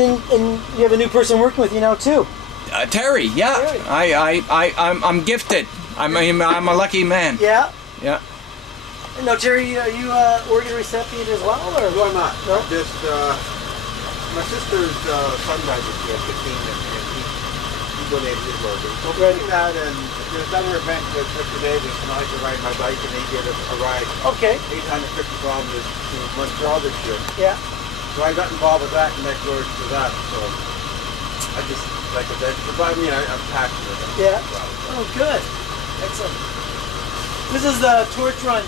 and you have a new person working with you now too. Terry, yeah. Terry. I'm gifted. I'm a lucky man. Yeah. Yeah. Now, Terry, are you organ recipient as well, or? No, I'm not. No? I'm just my sister's son died this year, 15, and he donated his organ. So between that and there's another event that today that I like to ride my bike, and they did a ride. Okay. 850 kilometers to Montreal this year. Yeah. So I got involved with that and next door to that. So I just like I said, I mean, I'm passionate. Yeah. Oh, good. Excellent. This is the torch run.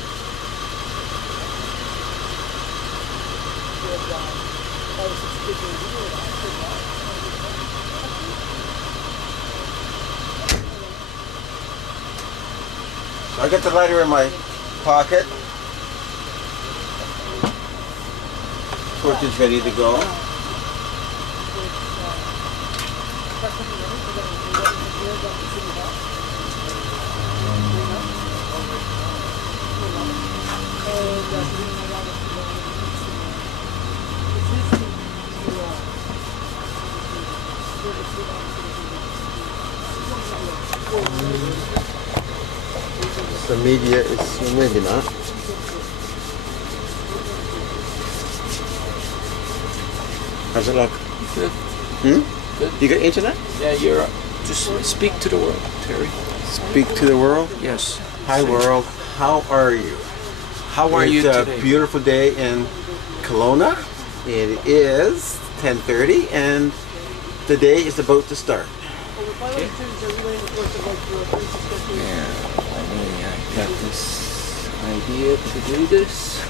So I got the lighter in my pocket. Torch is ready to go. The media is maybe not. How's it look? Good. Good. You got internet? Yeah, you're. Just speak to the world, Terry. Speak to the world? Yes. Hi world. How are you? How are you today? It's a beautiful day in Kelowna. It is 10:30 and the day is about to start. Okay. Yeah, I got this idea to do this.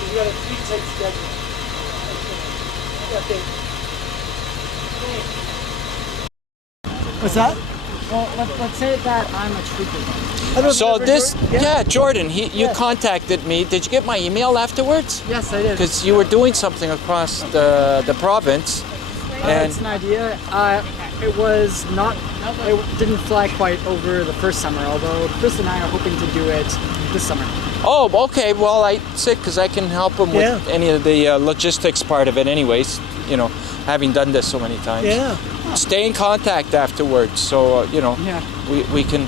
You got a 3-tight schedule. What's that? Well, let's say that I'm a trooper. So this, yeah, Jordan, you contacted me. Did you get my email afterwards? Yes, I did. Because you were doing something across the province. And It's an idea. It was not. It didn't fly quite over the first summer. Although Chris and I are hoping to do it this summer. oh, okay. Well, I said because I can help him with any of the logistics part of it, anyways. You know, having done this so many times. Yeah. Stay in contact afterwards, so you know we can.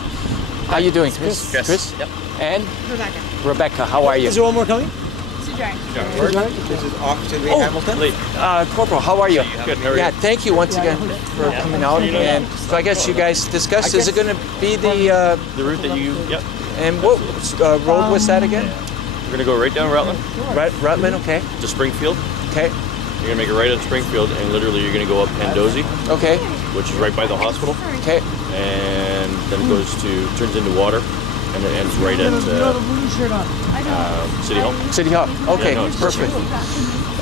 How you doing, Chris? Chris. Yep. And Rebecca. Rebecca, how are you? Is there one more coming? This is Officer Lee Hamilton. Corporal, how are you? Good. How are Yeah, you? thank you once again for coming out. And so I guess you guys discussed. Is it going to be the The route that you. Yep. and what road was that again? We're gonna go right down Rutland Rutland. Okay. to Springfield. Okay. You're gonna make a right at Springfield, and literally you're gonna go up Pandosy, Okay. which is right by the hospital, Okay. and then it turns into water, and it ends right at City Hall. City Hall. Okay. no, it's Perfect.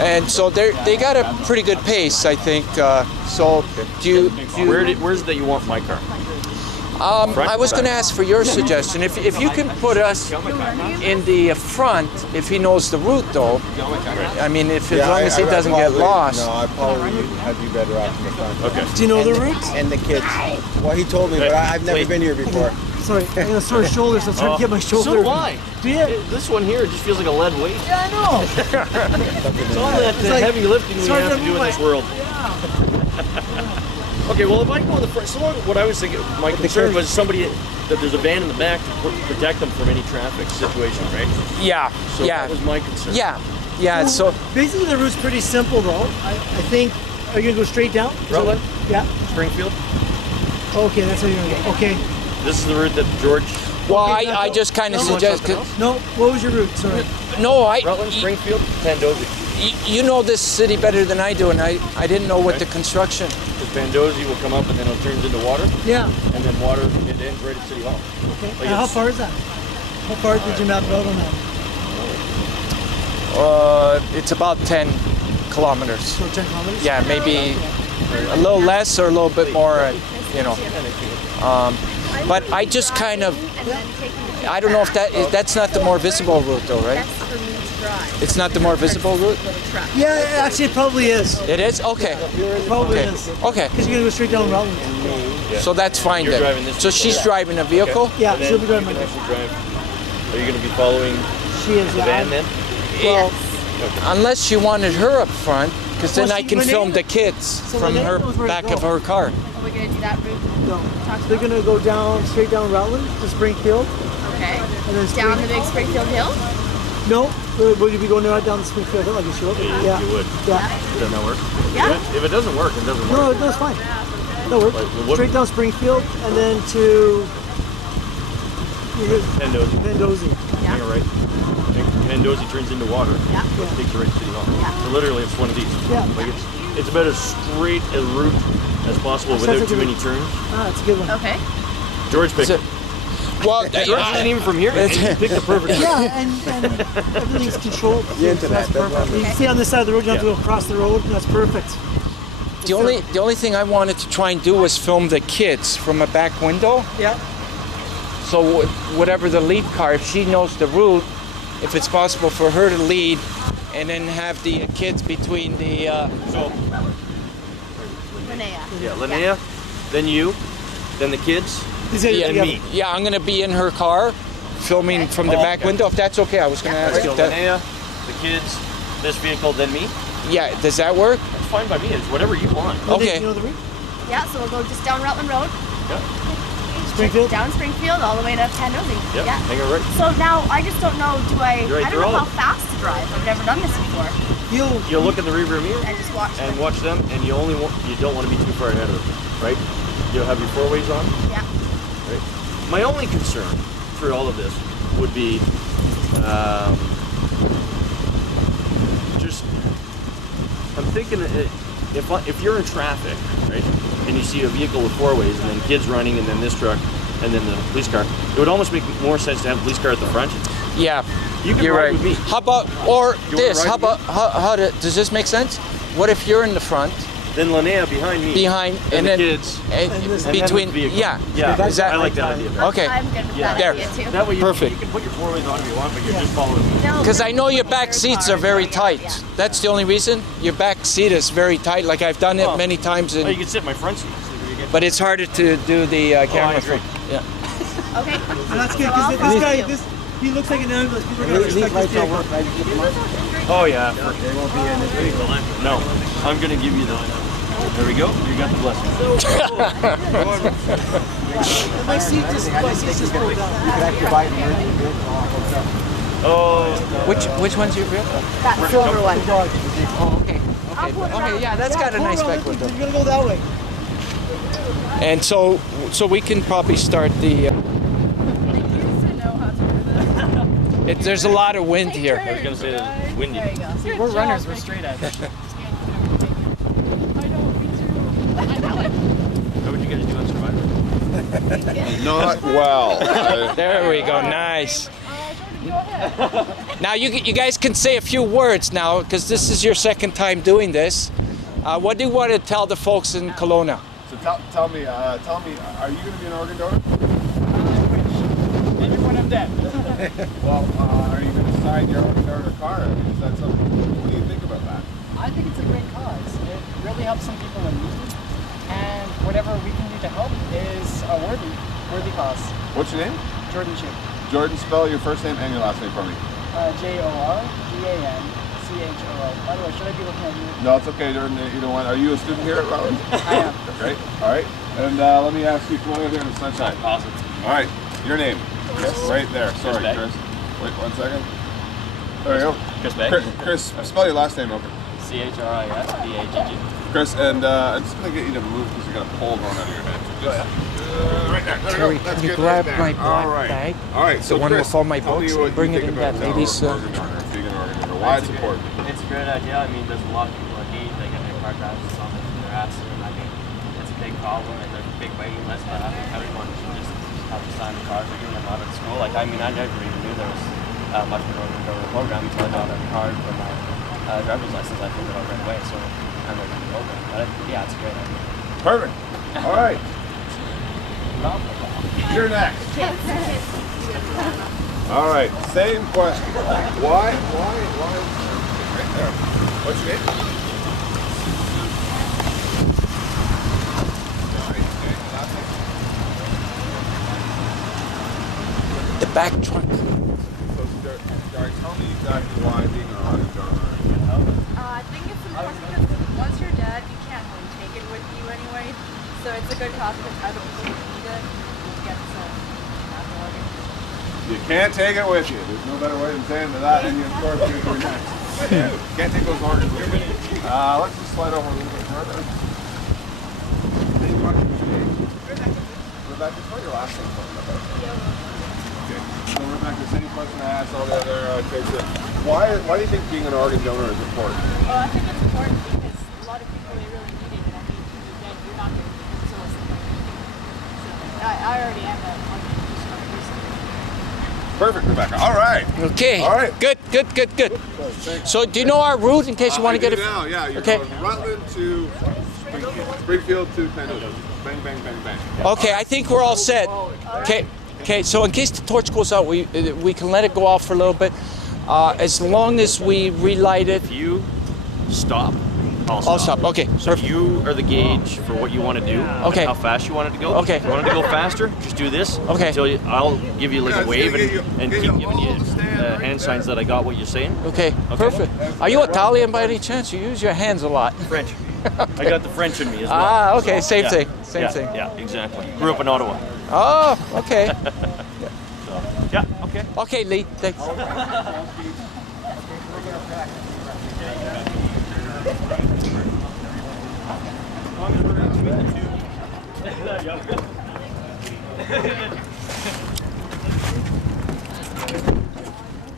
And so they got a pretty good pace, I think. So do you? Where's that you want my car? I was going to ask for your suggestion. If you can put us in the front, if he knows the route, though. I mean, as long as he doesn't get lost. No, I probably have you better off in the front. Okay. Do you know the route? And the kids. Well, he told me, but I've never been here before. Sorry, I got a sore shoulder, so I'm trying to get my shoulder. So why? Do you? This one here just feels like a lead weight. Yeah, I know. It's all that like- heavy lifting we hard have to to do in move this my- world. Okay, well, if I go in the front, so what I was thinking, my concern was that there's a van in the back to protect them from any traffic situation, right? Yeah. So Yeah. that was my concern. Yeah. Yeah. So Basically, the route's pretty simple, though. I think. Are you gonna go straight down? Is that Rutland? what- Yeah. Springfield. Okay, that's how you're gonna go. Okay. This is the route that George. well, Okay, I just kind of no, suggest. something else? No, what was your route? Sorry. No, Rutland, Springfield, Pandosy. You know this city better than I do, and I didn't know what the construction. Because Pandosy will come up and then it turns into water, Yeah. and then water it ends right at City Hall. Okay. Like How it's- far is that? How far did you map it out on that? It's about 10 kilometers. So 10 kilometers? Yeah, maybe a little less or a little bit more, you know. But I just kind of, I don't know if that's not the more visible route though, right? That's for me to drive. It's not the more visible route? Yeah, actually, it probably is. It is? Okay. It probably Okay. is. Okay. Because you're gonna go straight down Rutland. So that's fine You're driving then. this So she's driving a vehicle? Yeah, And then she'll be driving you my can actually drive. Are you going to be following She is. the van then? Well, Unless she wanted her up front, because then Well, I see, can Renee- film the kids from Renee her knows where to back go. of her car. Are we gonna do that route? no. They're gonna go down, straight down Rutland to Springfield. Okay. And then Down the big Springfield Hill? No, will you be going right down the Springfield Hill? I guess you will. Yeah. You would. Yeah. Doesn't that work? Yeah. If it doesn't work, it doesn't work. No, it's fine. No, we're Like, what- straight down Springfield and then to Mendoza. Mendoza. Yeah. Hang a right. Mendoza turns into water. Yeah. It takes you right to City Hall. Yeah. So literally, it's one of these. Yeah. Like it's about as straight a route as possible Sounds without like too a- many turns. Ah, that's a good one. Okay. George picked So- it. Well, George isn't even from here. And he picked the perfect route. Yeah, and everything's controlled. The internet, That's that's perfect. what You can see on this side of the road, you don't have to Yeah. go across the road, and that's perfect. the only thing I wanted to try and do was film the kids from a back window. Yeah. So whatever the lead car, if she knows the route, if it's possible for her to lead, and then have the kids between the. So Linnea. yeah, Linnea, then you, then the kids. These guys Yeah, together. me. Yeah, I'm gonna be in her car, filming from the Oh, back okay. window. If that's okay, I was gonna ask So if that. Linnea, the kids, this vehicle, then me. Yeah, does that work? It's fine by me. It's whatever you want. Okay. You know the route? Yeah, so we'll go just down Rutland Road, Yeah. Springfield? down Springfield, all the way to Pandozi. Yep. Yeah. Hang a right. So now I just don't know, You're right, I don't they're know all- how fast to drive. I've never done this before. You'll look in the rearview mirror I just watch and them. watch them, and you don't want to be too far ahead of them, right? You'll have your four ways on. Yeah. Right. My only concern for all of this would be just I'm thinking that if you're in traffic, right, and you see a vehicle with four ways, and then kids running, and then this truck, and then the police car, it would almost make more sense to have a police car at the front. Yeah. You can You're ride right. with me. How about or You wanna this? ride How with me? about does this make sense? What if you're in the front, Then Linnea behind me, behind, and the then kids, and this- and then between? the vehicle. Yeah. Yeah, Is that I like that idea. okay? I'm good with Yeah. that There. idea too. That way you, Perfect. you can put your four ways on if you want, but you're just following me. No, Because I know your very back seats far are very away, tight. yeah. That's the only reason. Your back seat is very tight. Like I've done it Oh. many times, Oh, you and can sit in my front seat. So you get but it's harder to do the camera. agree. Yeah. Okay. And that's good, So I'll because follow this guy, you. he looks like an ambulance. People are going to respect this vehicle. Oh yeah. They won't be in this vehicle. No, I'm gonna give you the. There we go. You got the blessing. My seat just pulled down. Oh, Which one's your vehicle? That silver one. Oh, okay. Okay, yeah, that's got a nice back window. You're going to go that way. And so we can probably start the. There's a lot of wind I was here. gonna say that it's windy. There you go. We're runners, we're straight edge. How would you guys do on Survivor? Not well. There we go. Nice. Now you guys can say a few words now because this is your second time doing this. What do you want to tell the folks in Kelowna? So tell me, are you going to be an organ donor? Maybe when I'm dead. Well, are you going to sign your organ donor card? I mean, is that something? What do you think about that? I think it's a great cause. It really helps some people in need, and whatever we can do to help is a worthy cause. What's your name? Jordan Chu. Jordan, spell your first name and your last name for me. JordanChol. By the way, should I be looking at you? No, it's okay, Jordan. Either one. Are you a student here at Rutland? I am. Great. All right. And let me ask you, come on over here in the sunshine. Awesome. All right. Your name. Yes. Right there. Sorry, Chris. Chris. Wait 1 second. There we go. Chris Begg. Chris, spell your last name, okay. CHRISBAGG. Chris, and I'm just going to get you to move because you got a pole going out of your head. So just, right there. There Terry, we go. That's can you good grab right my there. black All right. bag? All right. So The one Chris, with all my tell me books? what you Bring it think in about that lady's, organ donor, vegan organ donor. Why it's important? It's a great idea. I mean, there's a lot of people in need. They get their car crashes on their accident. I mean, it's a big problem and there's a big waiting list. But I think everyone should just have to sign the card. We're giving them out at school. Like, I mean, I never even knew there was much of an organ donor program until I got a card from my driver's license, I filled it out right away. So I'm like, okay, but yeah, it's a great idea. Perfect. All right. You're next. All right. Same question. Why? Right there. What's your name? The back trunk. So, Dari, tell me exactly why being an audience donor. I think it's important because once you're dead, you can't really take it with you anyway. So it's a good cause because other people who need it get some organ. You can't take it with you. There's no better way than saying that, and you of course you're next. Yeah, can't take those organs with you. Let's just slide over a little bit further. Same question. Rebecca, what's your last name? Okay. So Rebecca, same question I asked all the other kids. Why do you think being an organ donor is important? Well, I think it's important because a lot of people they really need it, and I mean, when you're dead, you're not going to be so I already am an organ person. Perfect, Rebecca. All right. Okay. All right. Good. So do you know our route in case you want to get it? Now, yeah. You're Okay. going Rutland to Springfield to Penrose. Bang, bang, bang, bang. Okay, I think we're all set. Okay. So in case the torch goes out, we can let it go off for a little bit. As long as we relight it. If you stop, I'll stop. Okay. So you are the gauge for what you want to do. Okay. And how fast you want it to go. Okay. If you want it to go faster, just do this. Okay. Until I'll give you like Yeah, a wave it's gonna and get keep you giving all you to stand right hand there. signs that I got what you're saying. Okay. Perfect. Are you Italian by any chance? You use your hands a lot. French. I got the French in me as well. Okay. Same Yeah. thing. Same thing. Yeah, exactly. Grew up in Ottawa. Oh, okay. So, yeah, okay. Okay, Lee. Thanks.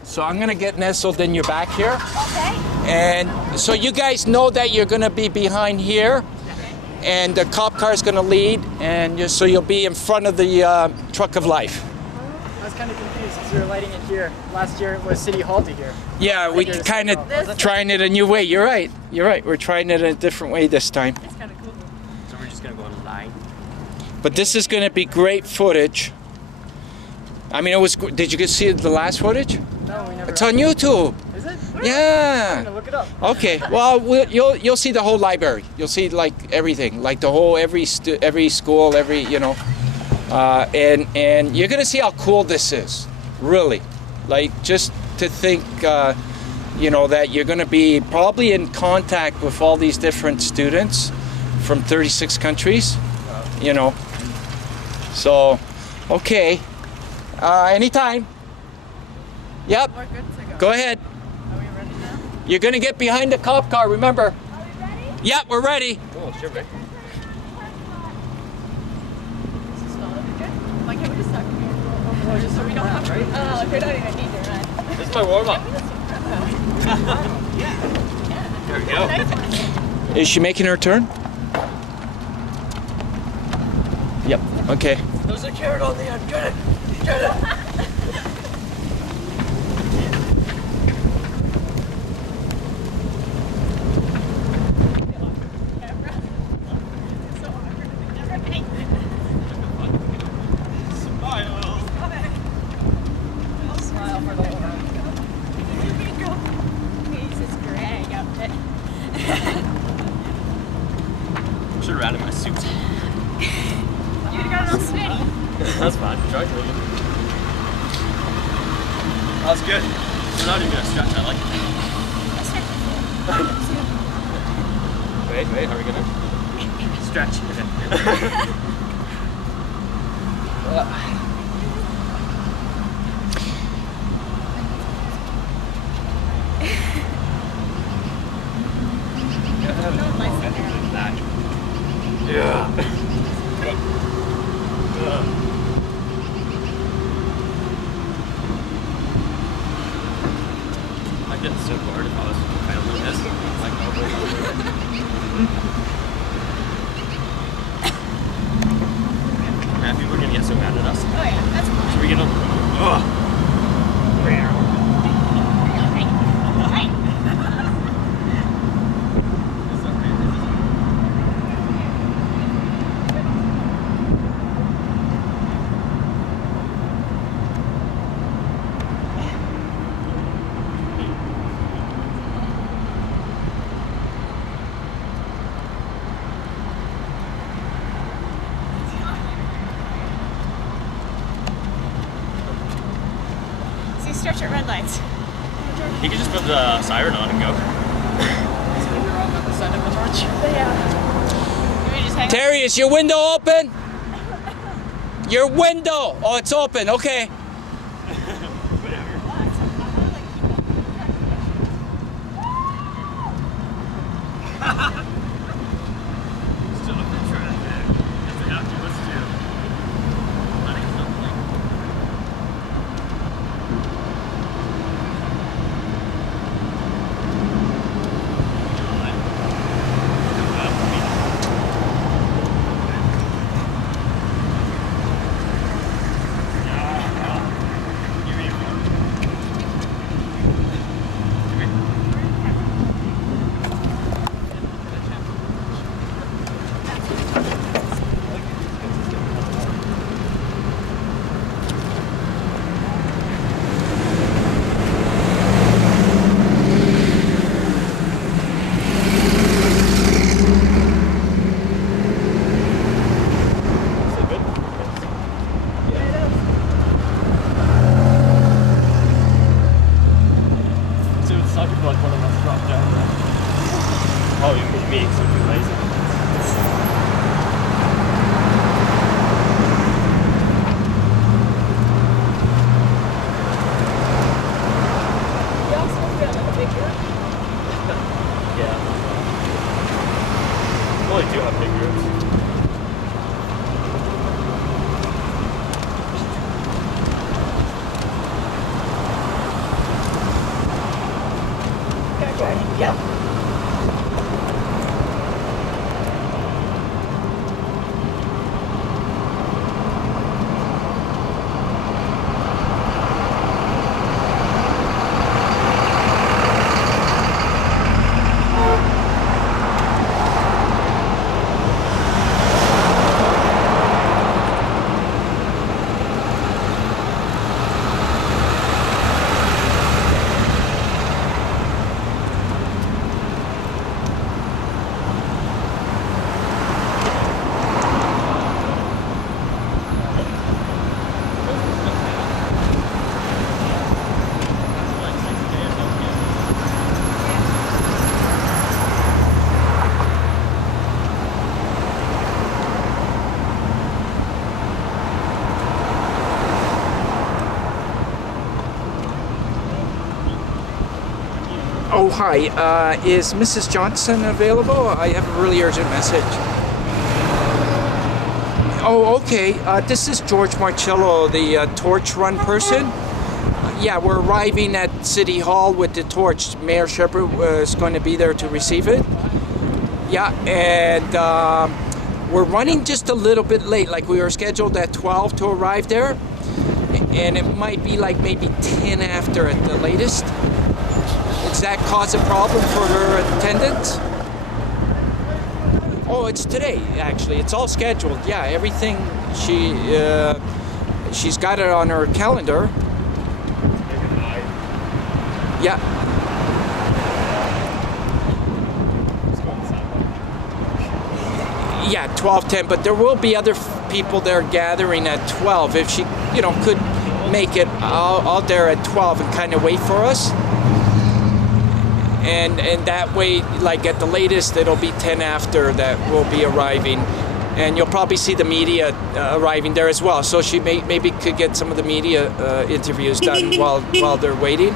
So I'm gonna get nestled in your back here. Okay. And so you guys know that you're gonna be behind here, and the cop car is gonna lead, and so you'll be in front of the truck of life. I was kind of confused because we were lighting it here. Last year it was City Hall to here. Yeah, we kind of trying it a new way. You're right. We're trying it a different way this time. It's kind of cool. So we're just gonna go in line. But this is going to be great footage. I mean, it was. Did you see the last footage? No, we never. It's on YouTube. Is it? I'm Yeah. gonna look it up. Okay. Well, you'll see the whole library. You'll see like everything, like the whole every school, every and you're gonna see how cool this is. Really, like just to think, that you're gonna be probably in contact with all these different students from 36 countries. So, okay. Anytime. Yep. We're good to go. Go ahead. Are we ready now? You're gonna get behind the cop car, remember? Are we ready? Yep, we're ready. Oh, sure, right? This is not okay. Like, can we just start here? Just so we don't have to. Oh, we don't even need to run. This is my warm up. There we go. Nice one. Is she making her turn? Yep. Okay. There's a carrot on the end. Get it. Get it. Smile for the whole round. Jesus, Greg up there. Should have ran in my suit. You got it all sweaty. That's fine. Try to. That's good. We're not even gonna stretch. I like it. Wait. Are we gonna stretch? Yeah. I'd get so bored if I was filming this. Like over and over. Yeah, people are gonna get so mad at us. Oh yeah, that's cool. So we're gonna. stretch at red lights? You can just put the siren on and go. Terry, is your window open? Your window! Oh, it's open, okay. Oh, hi. Is Mrs. Johnson available? I have a really urgent message. Oh, okay. This is George Marcello, the torch run person. Yeah, we're arriving at City Hall with the torch. Mayor Shepherd is going to be there to receive it. Yeah, and we're running just a little bit late. Like, we were scheduled at 12 to arrive there, and it might be like maybe 10 after at the latest. Does that cause a problem for her attendance? Oh, it's today, actually. It's all scheduled. Yeah, everything. She's got it on her calendar. Yeah. Yeah, 12:10. But there will be other people there gathering at 12. If she, could make it out there at 12 and kind of wait for us. And that way, like at the latest, it'll be 10 after that we'll be arriving. And you'll probably see the media arriving there as well. So she maybe could get some of the media interviews done while they're waiting.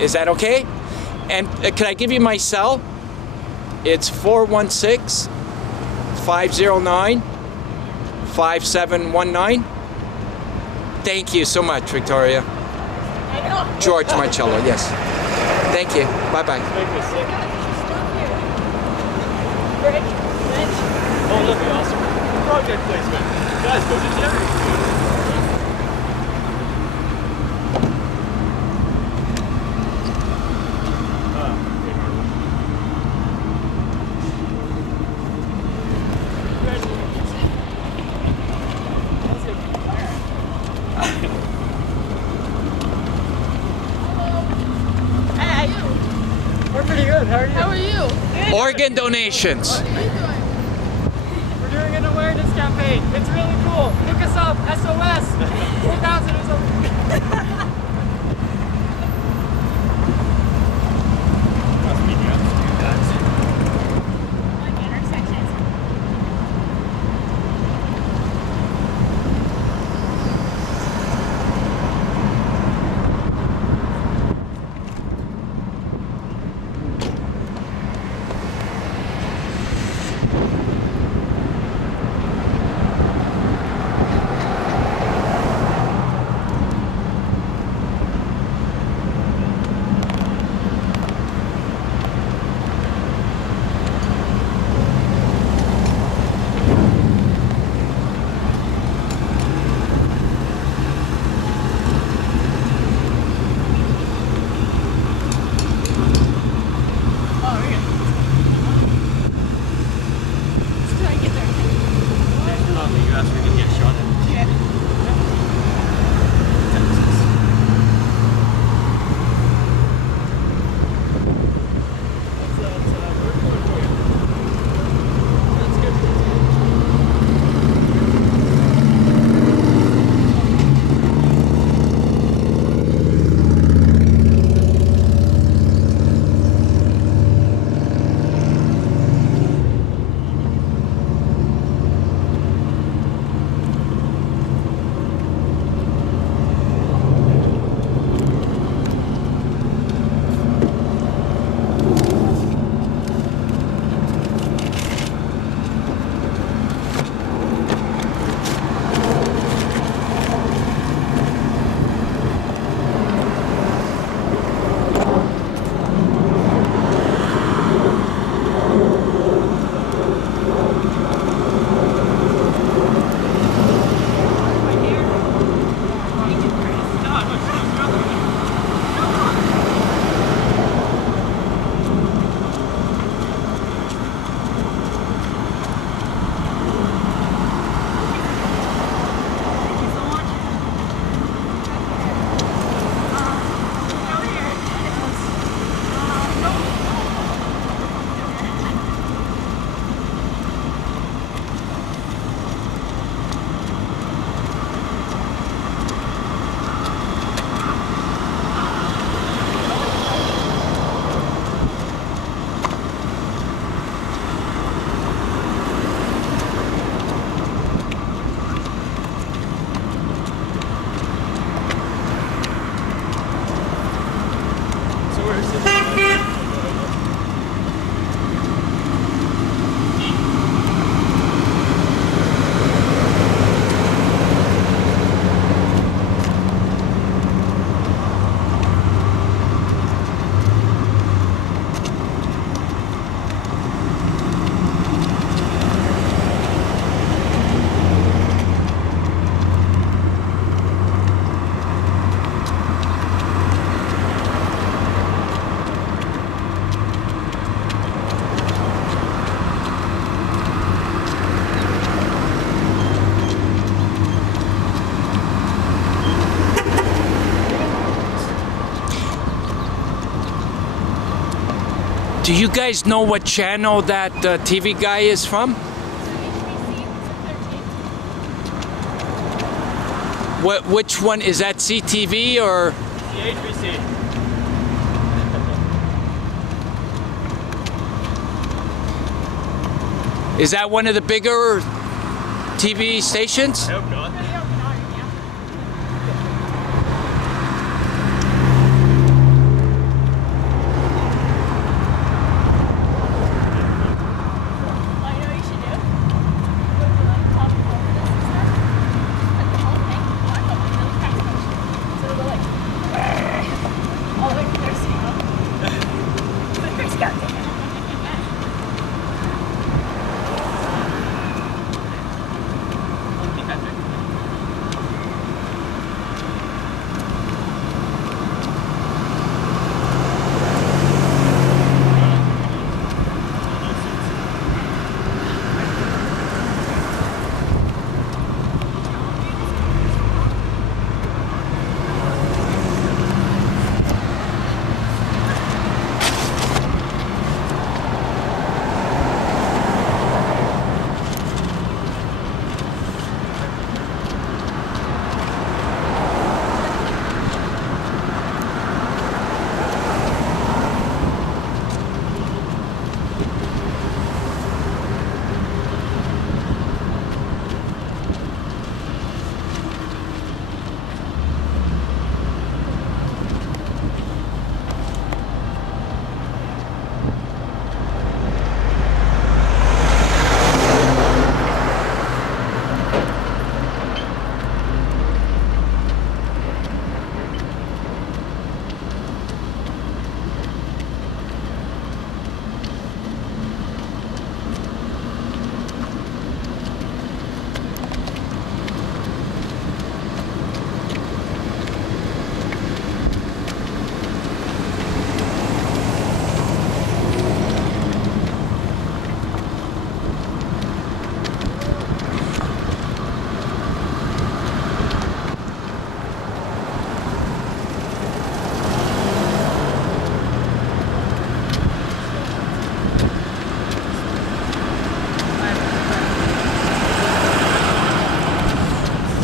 Is that okay? And can I give you my cell? It's 416-509-5719. Thank you so much, Victoria. George Marcello, yes. Thank you. Bye-bye. Oh, that'd be awesome. Project placement. Guys, go to Jerry. How are you? Organ donations. We're doing an awareness campaign. It's really cool. Look us up. SOS 2000 is Do you guys know what channel that TV guy is from? Which one is that? CTV or? The HBC. Is that one of the bigger TV stations? I hope not.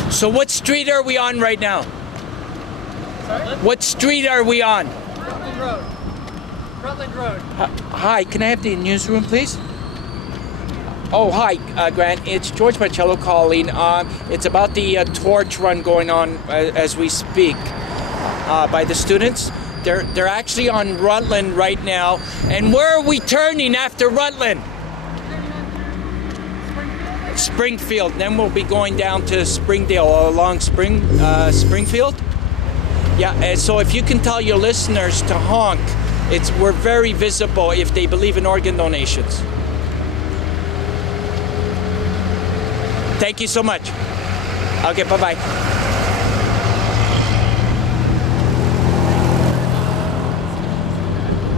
So what street are we on right now? Sorry? What street are we on? Rutland Road. Rutland Road. Hi, can I have the newsroom, please? Oh, hi, Grant. It's George Marcello calling. It's about the torch run going on as we speak by the students. They're actually on Rutland right now. And where are we turning after Rutland? Springfield. Then we'll be going down to Springdale along Springfield. Yeah, and so if you can tell your listeners to honk, we're very visible if they believe in organ donations. Thank you so much. Okay, bye-bye.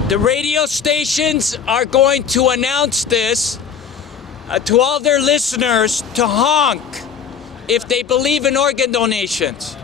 The radio stations are going to announce this to all their listeners to honk if they believe in organ donations.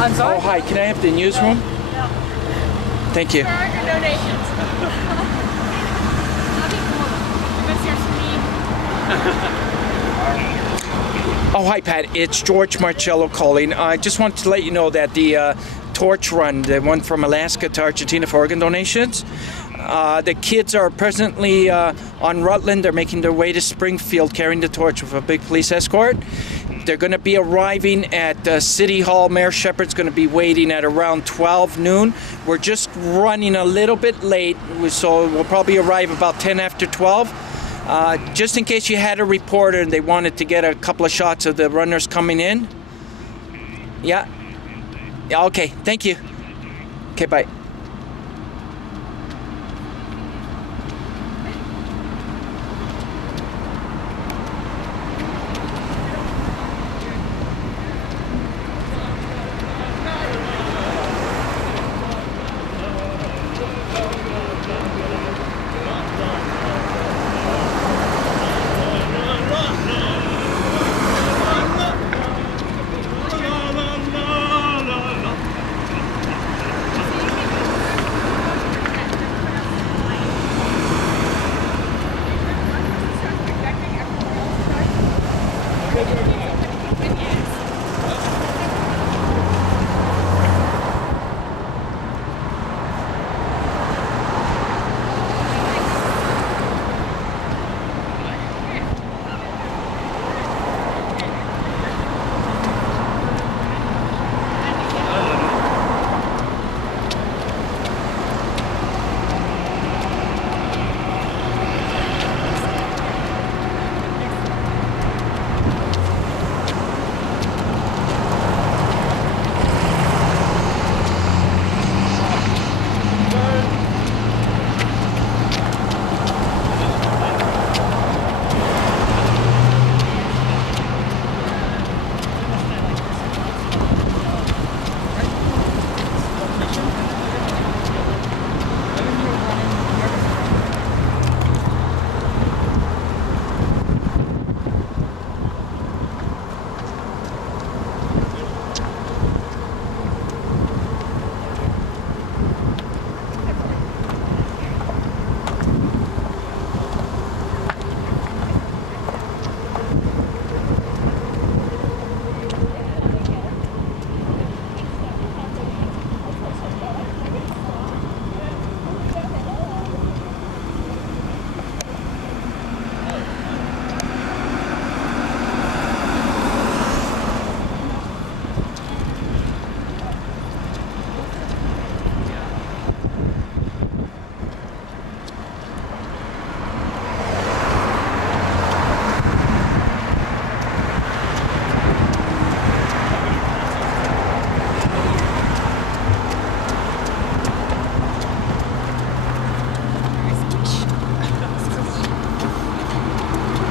I'm sorry? Oh, hi. Can I have the newsroom? No. Thank you. For organ donations. That'd be cool. Miss your Oh, hi, Pat. It's George Marcello calling. I just wanted to let you know that the torch run, the one from Alaska to Argentina for organ donations, the kids are presently on Rutland. They're making their way to Springfield carrying the torch with a big police escort. They're going to be arriving at City Hall. Mayor Shepherd's going to be waiting at around 12 noon. We're just running a little bit late, so we'll probably arrive about 10 after 12. Just in case you had a reporter and they wanted to get a couple of shots of the runners coming in. Yeah? Yeah, okay, thank you. Okay, bye.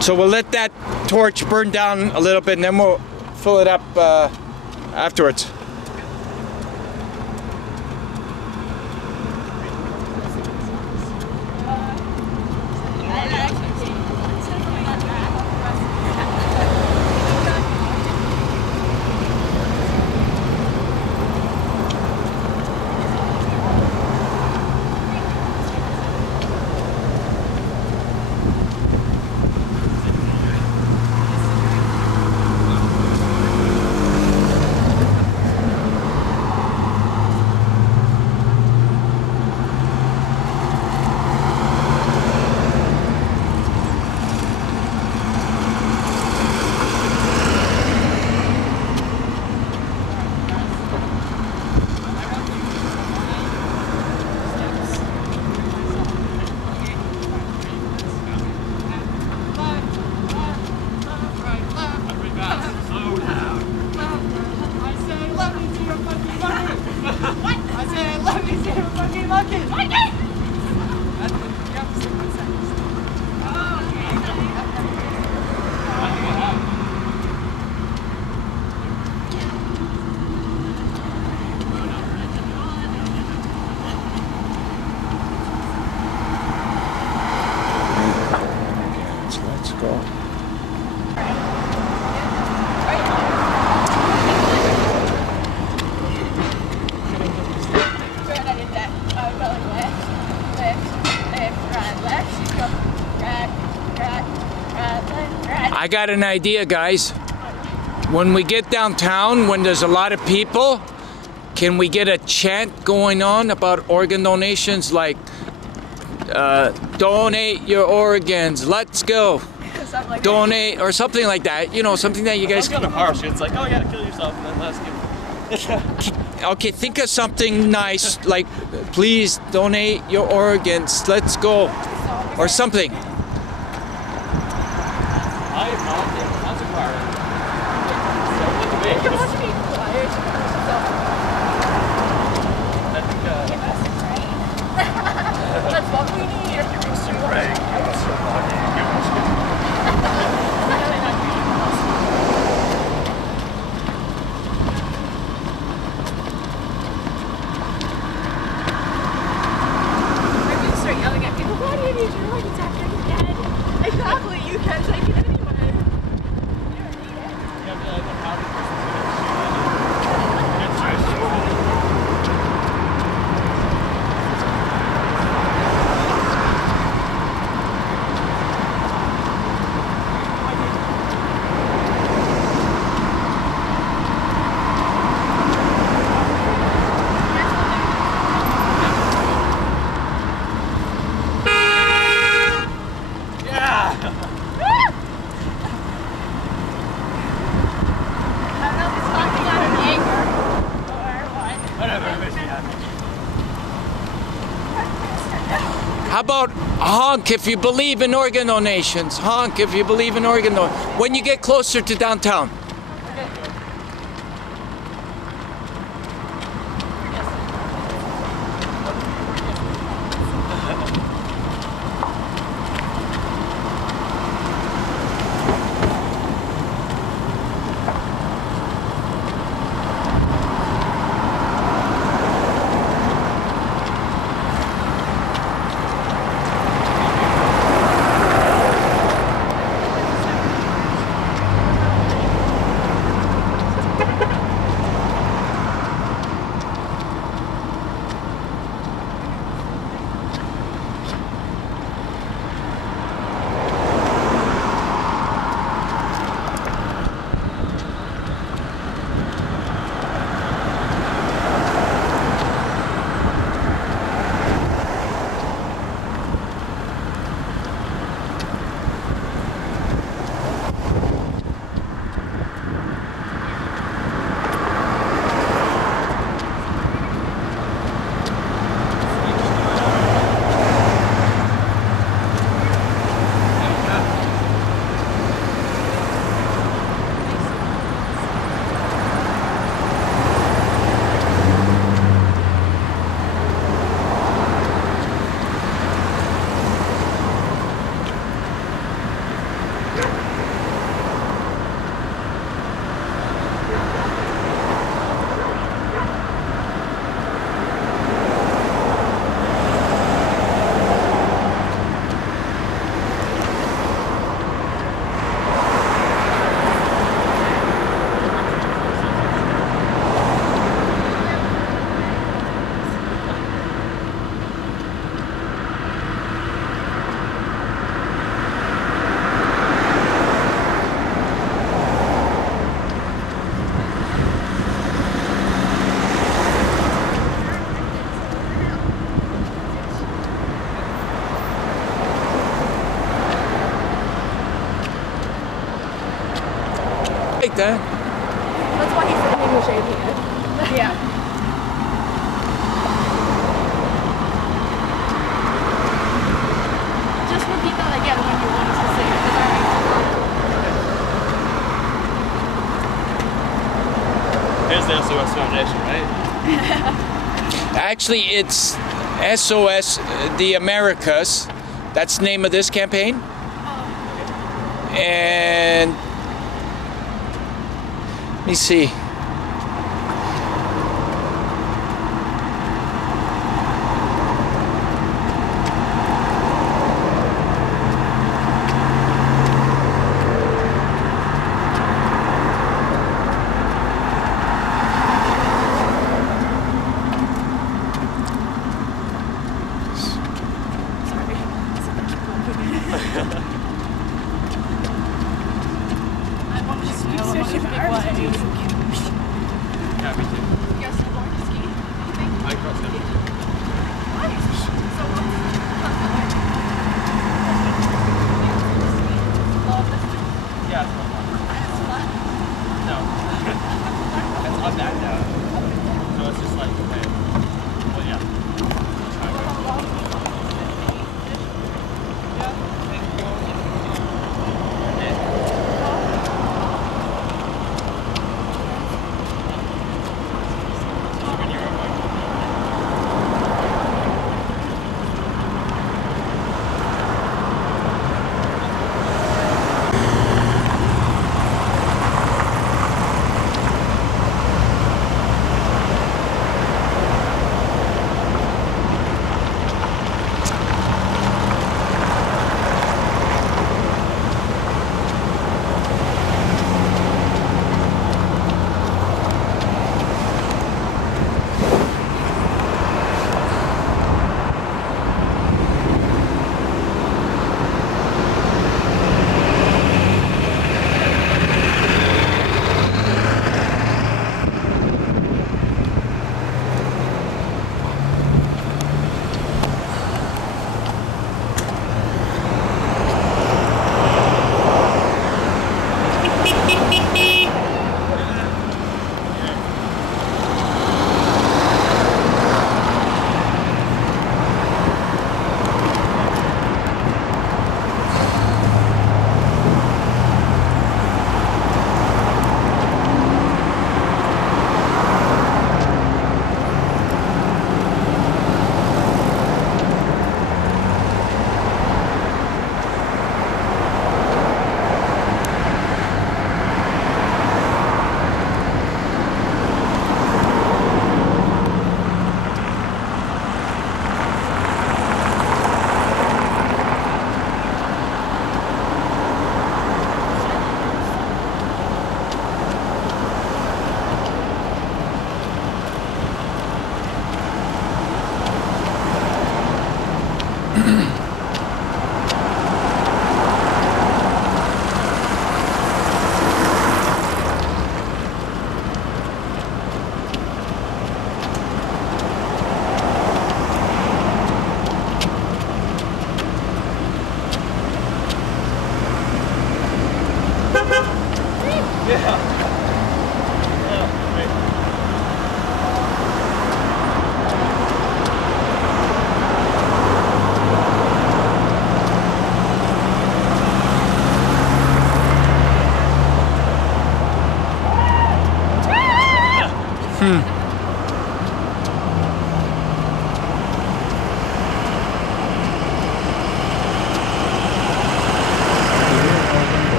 So we'll let that torch burn down a little bit and then we'll fill it up afterwards. I got an idea, guys. when we get downtown, when there's a lot of people, can we get a chant going on about organ donations, like donate your organs, let's go, Something like donate, or something like that, you know, something that you guys That's kind of harsh. It's like, oh yeah, kill yourself and then let's give. Okay, think of something nice, like please donate your organs, let's go, or something. I apologize. That's a car. You're supposed to be quiet. I think That's what we need. Maybe start yelling at people, why do you need your organs after you're dead? Exactly, you can take it anyway. You don't need it. you have to like a happy person's gonna shoot at you. I don't know if it's talking out of anger or what. Whatever, it makes me happy. How about honk if you believe in organ donations? Honk if you believe in organ donations. When you get closer to downtown. Like that. That's why he's sitting in shaking it. Yeah. Just repeat that again when you want us to sing it. Here's the SOS Foundation, right? Actually, it's SOS the Americas. That's the name of this campaign. And let me see. I want to just keep searching Yeah, me too. Yes, I'm going to ski. I cross country. Nice. So Yeah, it's not fun. No. It's not that down. So it's just like, okay. Well, yeah.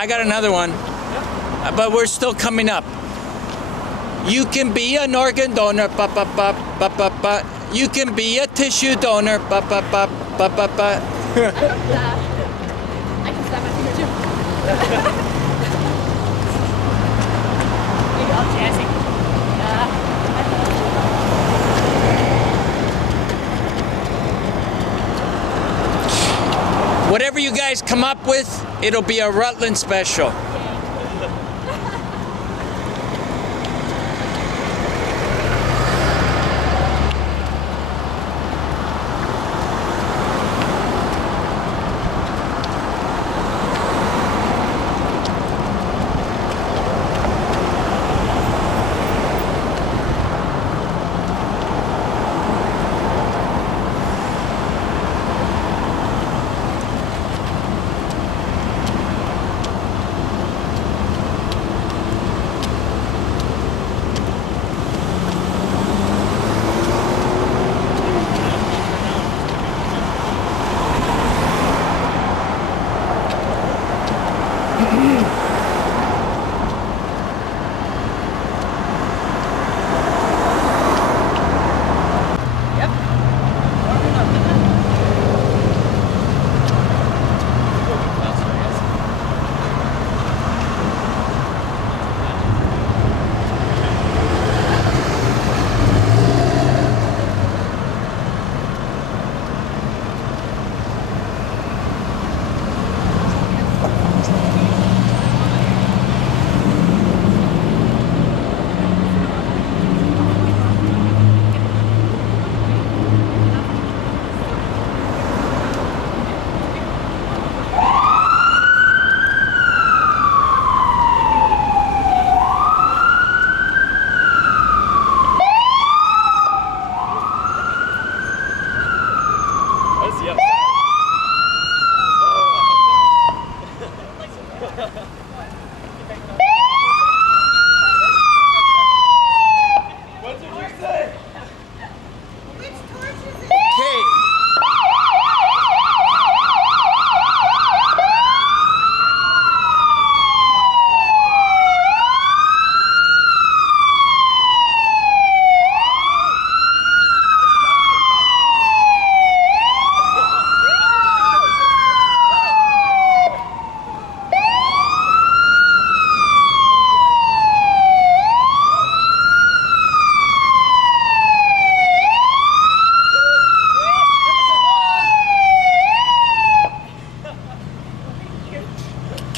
I got another one, but we're still coming up. You can be an organ donor, ba ba ba ba ba ba. You can be a tissue donor, ba ba ba ba ba ba. I can snap my finger too. Maybe I'll jazzy. Whatever you guys come up with, it'll be a Rutland special.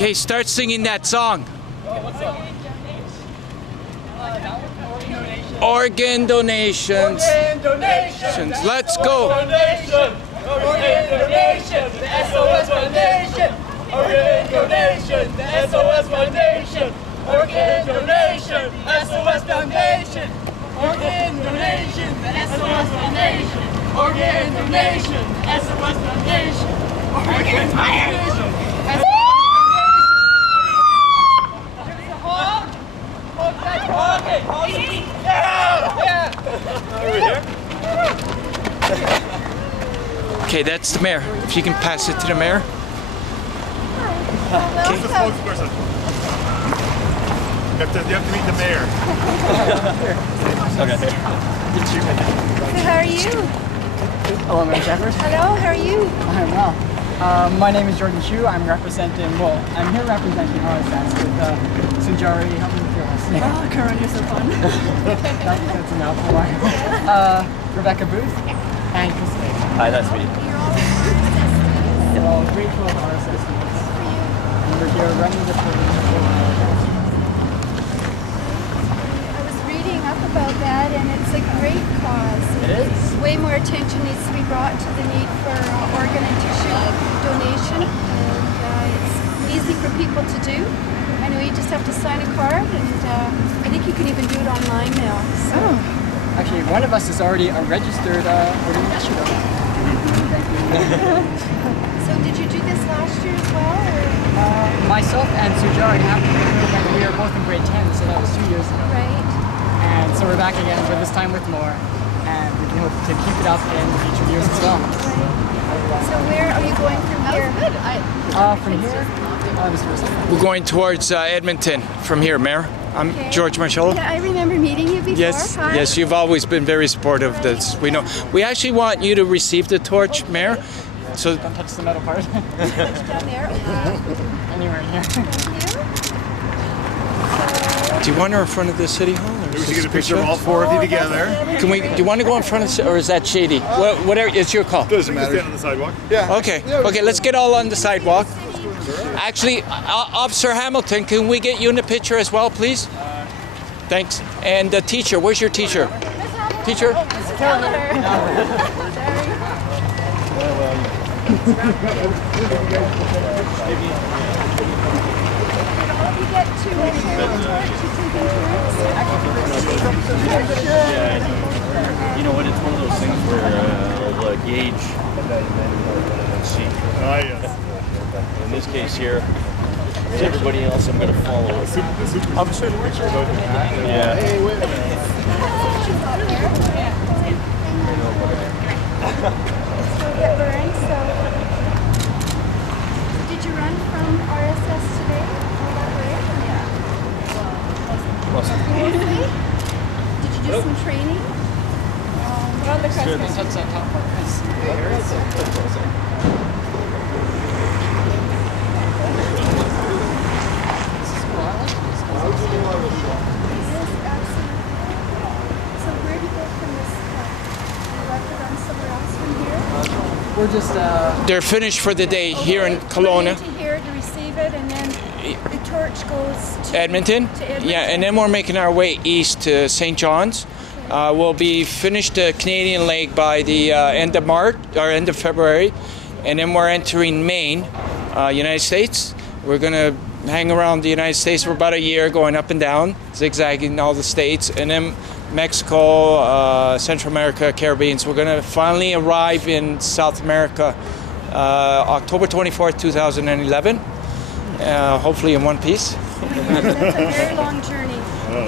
Okay, start singing that song. Organ donations. Let's go. Donation. Organ donation. The SOS Foundation. Organ donation. The SOS Foundation. Organ donation. SOS Foundation. Organ donation. The SOS Foundation. Organ donation. SOS Foundation. Organ donation. Okay, that's the mayor. If you can pass it to the mayor. Who's the spokesperson? You have to meet the mayor. So how are you? Hello, Mayor Shepard. Hello, how are you? I'm well. My name is Jordan Chu. I'm here representing RSS with Sujari. Help me with your last name. Oh, Karan, you're so fun. That's a mouthful. Rebecca Booth and Chris May. Hi, nice to meet you. We're all grade 12 RSS students. And we're here running the program. I was reading up about that, and it's a great cause. It is. Way more attention needs to be brought to the need for organ and tissue donation, and it's easy for people to do. I know you just have to sign a card, and I think you can even do it online now. So. Actually, one of us is already a registered organ tissue donor. So did you do this last year as well? Or? Myself and Sujari happened to do it when we were both in grade 10, so that was 2 years ago. Right. And so we're back again, but this time with more. And we can hope to keep it up in future years as well. Right. So where are you going from here? From here, We're going towards Edmonton from here, Mayor. I'm George Marcello. Yeah, I remember meeting you before. Yes, Hi. yes, you've always been very supportive of this. We know. We actually want you to receive the torch, Mayor. So don't touch the metal part. Down there. Anywhere here. do you want her in front of the city hall? Or We should get a picture of all four of you together. Can we? Do you want to go in front of, or is that shady? Whatever, it's your call. Doesn't matter. Stand on the sidewalk. Yeah. Okay, okay, let's get all on the sidewalk. Actually, Officer Hamilton, can we get you in the picture as well, please? Thanks. And the teacher, where's your teacher? Teacher? You know what? It's one of those things where I'll gauge and see. Yes. In this case here, everybody else I'm going to follow. I'll just show you the picture of both of you. Yeah. Get burned, so did you run from RSS today? All that way? Mostly? Did you do some training? Touch that top part. So where do you go from this point? You have to run somewhere else from here? We're just They're finished for the day here in Kelowna. To here to receive it, and then the torch goes to Edmonton? To Edmonton. Yeah, and then we're making our way east to St. John's. We'll be finished the Canadian leg by the end of March or end of February, and then we're entering Maine, United States. We're gonna hang around the United States for about a year, going up and down, zigzagging all the states, and then Mexico, Central America, Caribbean. So we're gonna finally arrive in South America October 24th, 2011. Hopefully in one piece. That's a very long journey.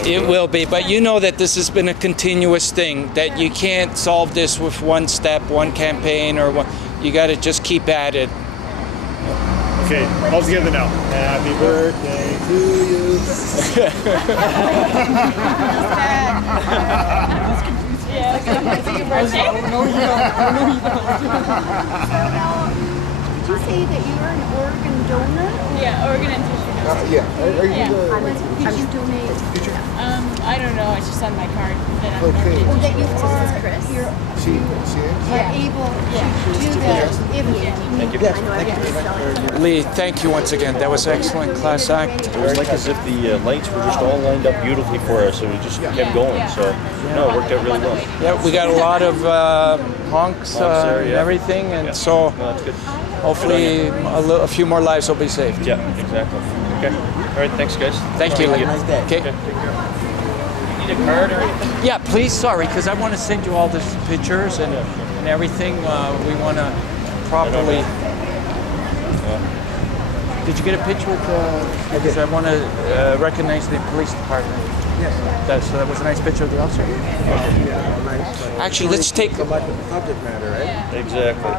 It will be, but you know that this has been a continuous thing, that you can't solve this with one step, one campaign, or one. You got to just keep at it. Okay, all together now. Happy birthday to you. Did you say that you are an organ donor? Yeah, organ and tissue. Yeah. Are you Yeah. When did you donate? I don't know. It's just on my card that I'm Okay. Oh, that you Chris. are see it? able to do that if Thank you. Lee, thank you once again. That was excellent class act. It was like as if the lights were just all lined up beautifully for us, so we just kept going. So, no, it worked out really well. Yeah, we got a lot of honks there, and yeah. everything, and so No, that's good. hopefully a few more lives will be saved. Yeah, exactly. Okay. All right, thanks, guys. Thank you, Lee. Nice day. Okay. Need a card or anything? Yeah, please. Sorry, because I want to send you all the pictures and everything. We want to properly. Did you get a picture with because I want to recognize the police department. Yes. So that was a nice picture of the officer. Nice. Actually, let's take. So much of the subject matter, right? Exactly.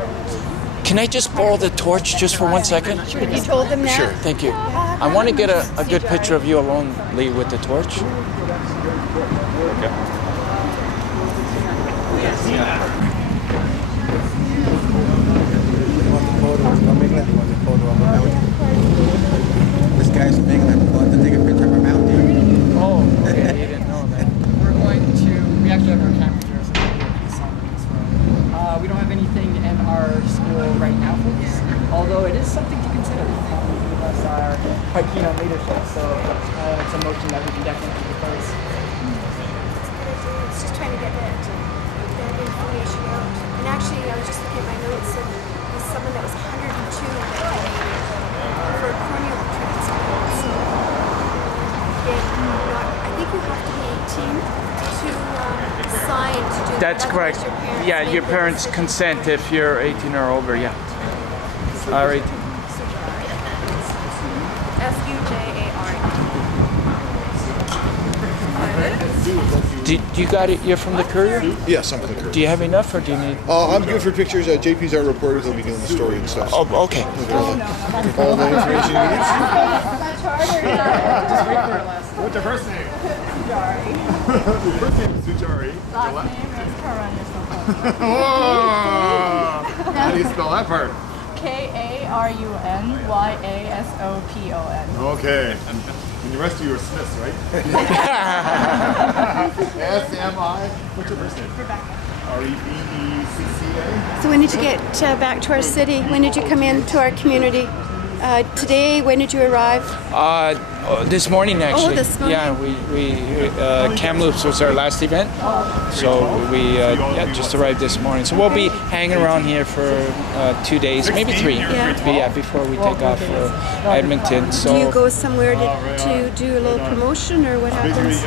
Can I just borrow the torch just for 1 second? Have you told them that? Sure. Thank you. I want to get a good picture of you alone, Lee, with the torch. Okay. You want the photo of England? You want the photo of a mountain? This guy's from England. Want to take a picture of a mountain? Oh, okay. You didn't know that. We're going to, we actually have our camera here, so we'll do a piece on it as well. We don't have anything in our school right now for this, although it is something to consider. Many of us are quite keen on leadership, so it's a motion that we can definitely propose. It's just trying to get that information out. And actually, I was just looking at my notes, and there's someone that was 102 that donated for a corneal transplant. So, I think you have to be 18 to sign to do that. That's correct. Yeah, your parents consent if you're 18 or over. Yeah. All right. Do you got it? You're from the Courier? Yes, I'm from the Courier. Do you have enough, or do you need? I'm good for pictures. JP's our reporter. He'll be doing the story and stuff. Oh, okay. All the information you need. Just wait for it last. What's your first name? Your first name is Sujari. Last name is Karun. Whoa! How do you spell that part? Karunyasopon. Okay. And the rest of you are Smiths, right? S-M-I. What's your first name? Rebecca. R-E-B-E-C-C-A? So when did you get back to our city? When did you come into our community? Today, when did you arrive? This morning, actually. this morning. Yeah, we Kamloops was our last event, so we just arrived this morning. So we'll be hanging around here for 2 days, maybe 3. Yeah. Before we take off for Edmonton. So. Do you go somewhere to do a little promotion, or what happens?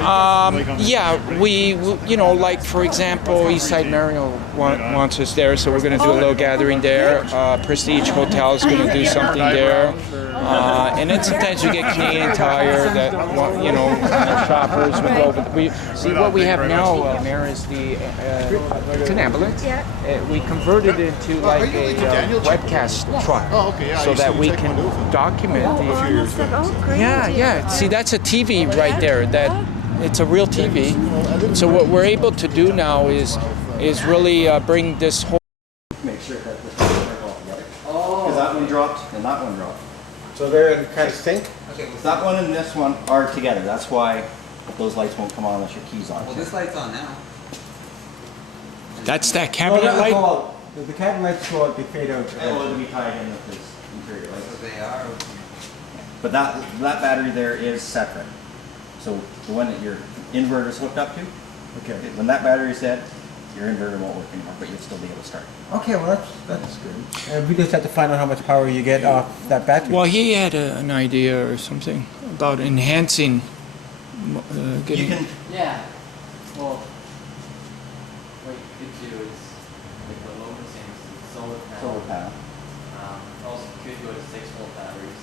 We like for example, Eastside Mariel wants us there, so we're going to do a little gathering there. Prestige Hotel is going to do something there, and then sometimes we get Canadian Tire that shoppers will go. But we see what we have now, Mayor, is it's an ambulance. We converted it into like a webcast truck, so that we can document the. Great. Yeah. See, that's a TV right there. It's a real TV. So what we're able to do now is really bring this whole. Make sure that this doesn't work off, right? Because that one dropped and that one dropped. So they're in kind of sync? Okay, that one and this one are together. That's why those lights won't come on unless your key's on. Well, this light's on now. That's that cabinet light. The cabinet lights go out, they fade out. It'll be tied in with this interior light. So they are. But that battery there is separate. So the one that your inverter's hooked up to, Okay. when that battery's dead, your inverter won't work anymore, but you'll still be able to start. Okay, well that's good. We just have to find out how much power you get off that battery. Well, he had an idea or something about enhancing. You Getting. can, Yeah. Well, what you could do is, like the load is saying, is solar panel. solar panel. Also, you could go to 6-volt batteries.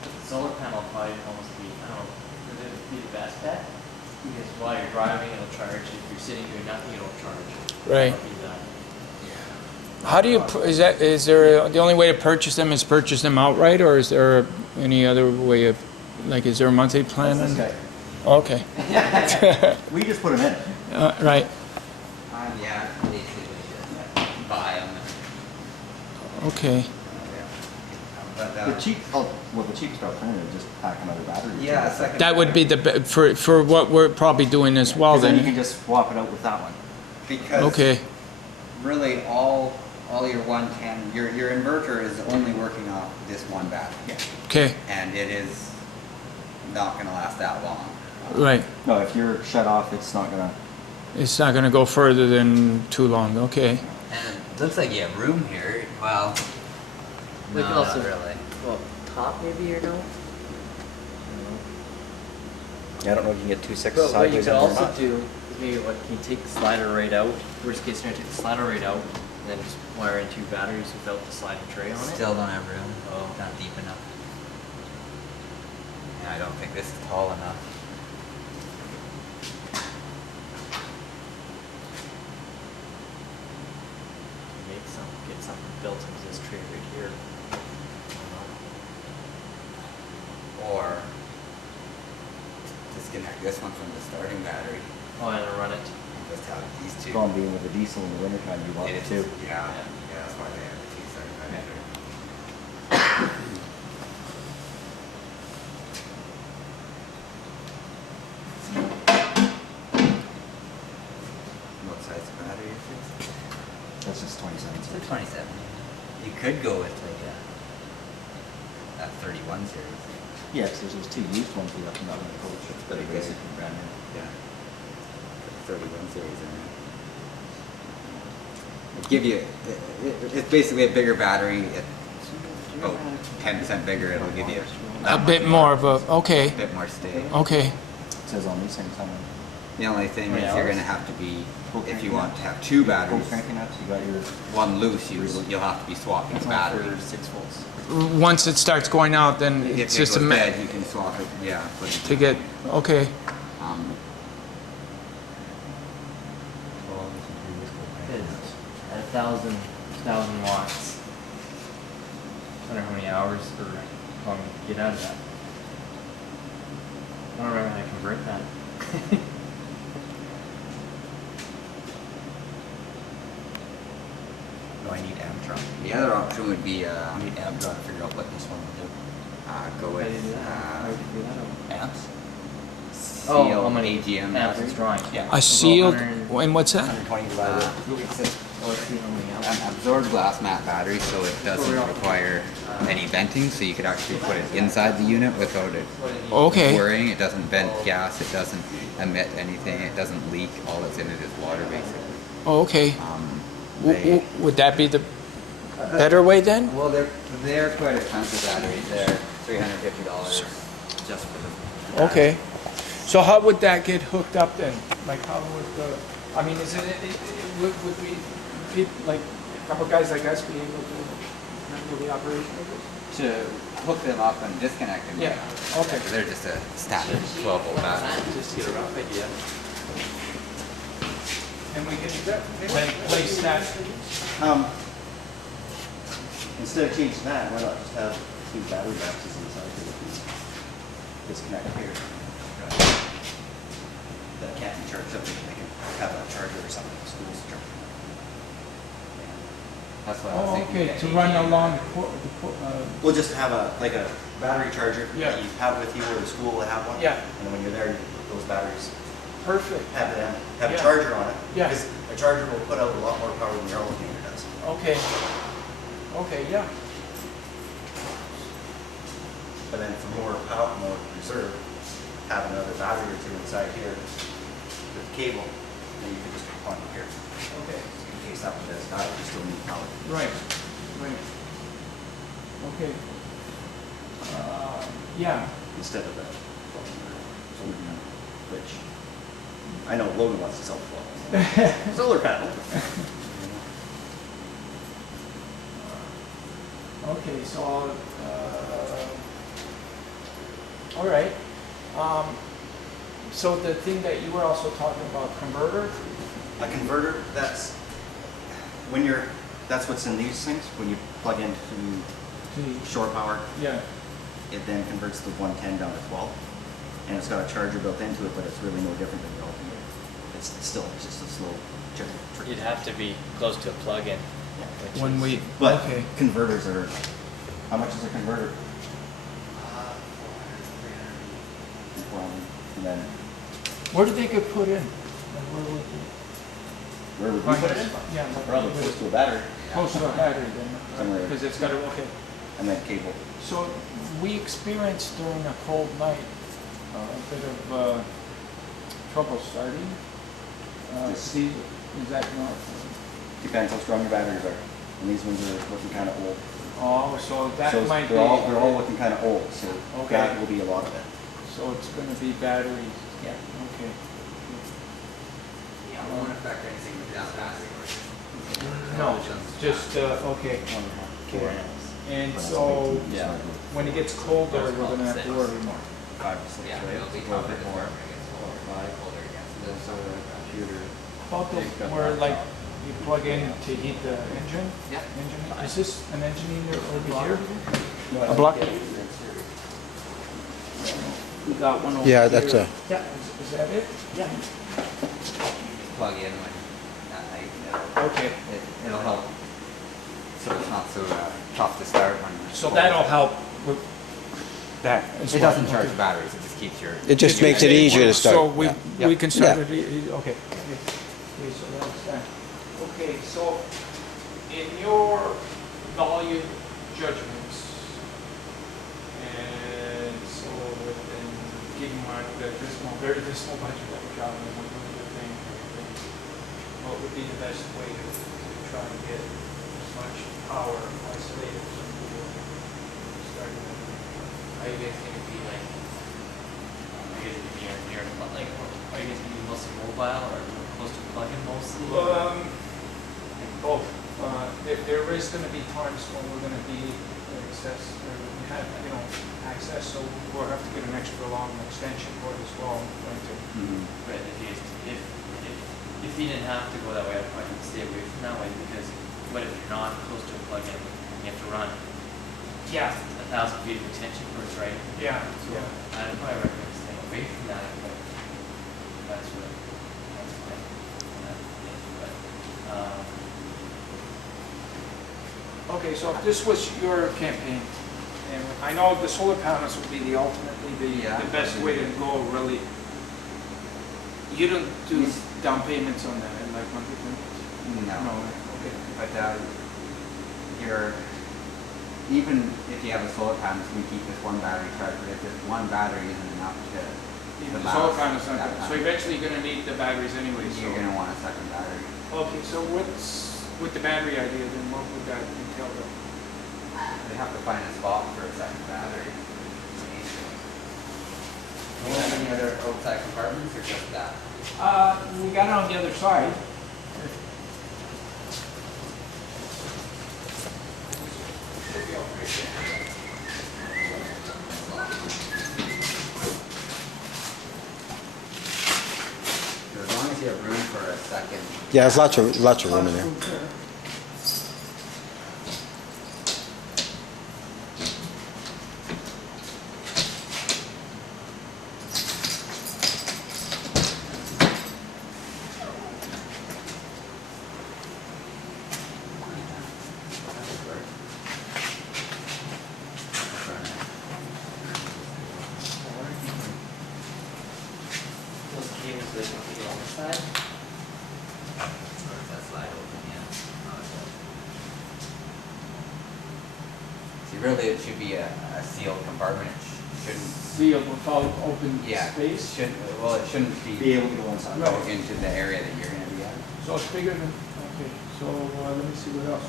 But the solar panel probably almost be, I don't know, would it be the best bet? Because while you're driving, it'll charge. If you're sitting doing nothing, it'll charge. Right. That'll be done. How do you? Is there the only way to purchase them is purchase them outright, or is there any other way of, like, is there a monthly plan? That's this guy. Okay. We just put them in. Right. Yeah, basically just buy them. Okay. But, The cheapest alternative, just pack another battery. yeah, second. That would be for what we're probably doing as well Then you can then. just swap it out with that one. Because Okay. really all your 110, your inverter is only working off this one battery. Yeah. Okay. And it is not going to last that long. Right. No, if you're shut off, it's not gonna. It's not going to go further than too long. Okay. And it looks like you have room here. Well, We no, could also not really. well, top maybe or no. Yeah, I don't know if you can get 2 6 But what you sideways could on or also not. do is maybe what can you take the slider right out? Worst case scenario, take the slider right out, and then just wire in 2 batteries without the sliding tray on it. Still don't have room. Oh. Not deep enough. Yeah, I don't think this is tall enough. Get something built into this tray right here. Or disconnect this one from the starting battery. Oh, and run it. Just have these two. Going being with the diesel in the wintertime, you want It it is, too. yeah, that's why they have the two starting batteries. What size battery is this? That's just 27. It's a 27. You could go with like a 31 series. Yes, there's those 2 used ones we left in that one coach. But they're basically brand new. Yeah. Put the 31 series in there. It'd give you, it's basically a bigger battery. It's about 10% bigger. It'll give you A bit more of a. Okay. a bit more stay. Okay. It says on these things, something. The only thing is Yeah, you're ours. going to have to be, if cranking you want nuts. to have 2 Full batteries, cranking nuts, you got your. one loose, you'll have to be swapping It's the not battery. for 6 volts. Once it starts going out, then If it's it just a goes ma- dead, you can swap it, yeah. But, to get. Okay. um, It's at 1,000 watts. I wonder how many hours or how long you get out of that. I don't remember how to convert that. No, I need Amtron. the other option would be I need Amtron to figure out what this one will do. go How do you with do that? How do you figure that out? Amps? seal how many AGM amps it's drawing? Yeah. A sealed. 100 And what's that? 120 divided. Oh, let's see how many amps. an absorbed glass mat battery, so it doesn't require any venting, so you could actually put it inside the unit without it Okay. worrying. It doesn't vent gas, it doesn't emit anything, it doesn't leak. All that's in it is water, basically. Oh, okay. They- Would that be the better way then? Well, they're quite expensive batteries. They're $350 just for the. Okay. So how would that get hooked up then? Like how would the? I mean, is it would we people like a couple guys like us be able to handle the operation of this? To hook them up and disconnect them. Yeah. Okay. They're just a standard 12-volt battery. Just to get a rough idea. And we can place that. Instead of changing that, why not just have 2 battery boxes inside here that you disconnect here? That can't be charged up, they can have a charger or something, schools charge. That's what I was Oh, thinking. okay. that To AGM. run along. We'll just have a battery charger Yeah. that you have with you, or the school will have one. Yeah. And then when you're there, you put those batteries, Perfect. have it in, have Yeah. a charger on it. Yeah. Because a charger will put out a lot more power than your alternator does. Okay. Okay. Yeah. But then for more power, more reserve, have another battery or 2 inside here with the cable, and you can just hook on here. Okay. In case that one does die, you still need power. Right. Right. Okay. Yeah. Instead of that, which I know Logan wants to sell the solar panel. Okay, so, all right. So the thing that you were also talking about, converter? A converter, that's what's in these things. When you plug into shore power, Yeah. it then converts the 110 down to 12. And it's got a charger built into it, but it's really no different than the alternator. it's still it's just a slow trickle. You'd have to be close to a plug-in. When we, But okay. converters are, how much is a converter? 400, and then Where did they get put in? where would we put it in? Yeah. Probably close to a battery. Close to a battery then, Somewhere. because it's got to, okay. And then cable. So we experienced during a cold night a bit of trouble starting. See, is that not? Depends how strong your batteries are. And these ones are looking kind of old. Oh, so that So might they're be. all looking kind of old. So Okay. that will be a lot of it. So it's going to be batteries. Yeah. Okay. Yeah, it won't affect anything with that battery. No, just okay. And so Yeah. when it gets colder, we're going to have to worry more. 5 to 6, Yeah, right? it'll be A little bit covered more. more when it gets colder. Colder it gets. There's a computer. How about where like you plug in to heat the engine? Yeah. Engine. Is this an engine heater over here? A block? We got one over Yeah, here. that's a. Yeah. Is that it? Yeah. Plug in when at night. Okay. It'll help. So it's not so tough to start when. So that'll help with that. as It well. doesn't charge Okay. batteries. It just keeps your. It just makes it easier to start. So we Yeah. we can start Yeah. it. Okay. Okay. So that's that. Okay. So in your volume judgments, and so within given the dismal, very dismal budget that we're traveling with, one of the things, what would be the best way to try and get as much power isolated from the starting? Are you guys gonna be like, are you guys gonna be near, like, are you guys gonna be mostly mobile or close to plug-in mostly? Both. There is going to be times when we're going to be access, or we have, access, so we'll have to get an extra long extension cord as well. But if you didn't have to go that way, I'd probably stay away from that way, because what if you're not close to a plug-in, and you have to run Yeah. 1,000 feet of extension cords, right? Yeah. So I'd probably recommend staying away from that, but that's my but, Okay, so if this was your campaign, and I know the solar panels would be ultimately the best way to go, really. You don't do down payments on that, like monthly payments? No. Okay. But even if you have a solar panel, you can keep this one battery charged, but if this one battery isn't enough to The last solar panel's not that good. So time, eventually you're going to need the batteries anyway. you're going to want a second battery. Okay, so what's with the battery idea, then what would that entail though? They have to find a spot for a second battery. Do you have any other outside compartments or just that? We got it on the other side. As long as you have room for a second. Yeah, there's lots of room in there. those cables, they don't get on the side. That slide open, yeah. See, really, it should be a sealed compartment. It shouldn't. Sealed without open Yeah. space. Well, it shouldn't Be able to go inside. go into the area that you're going to be at. So it's bigger than, okay, so let me see what else.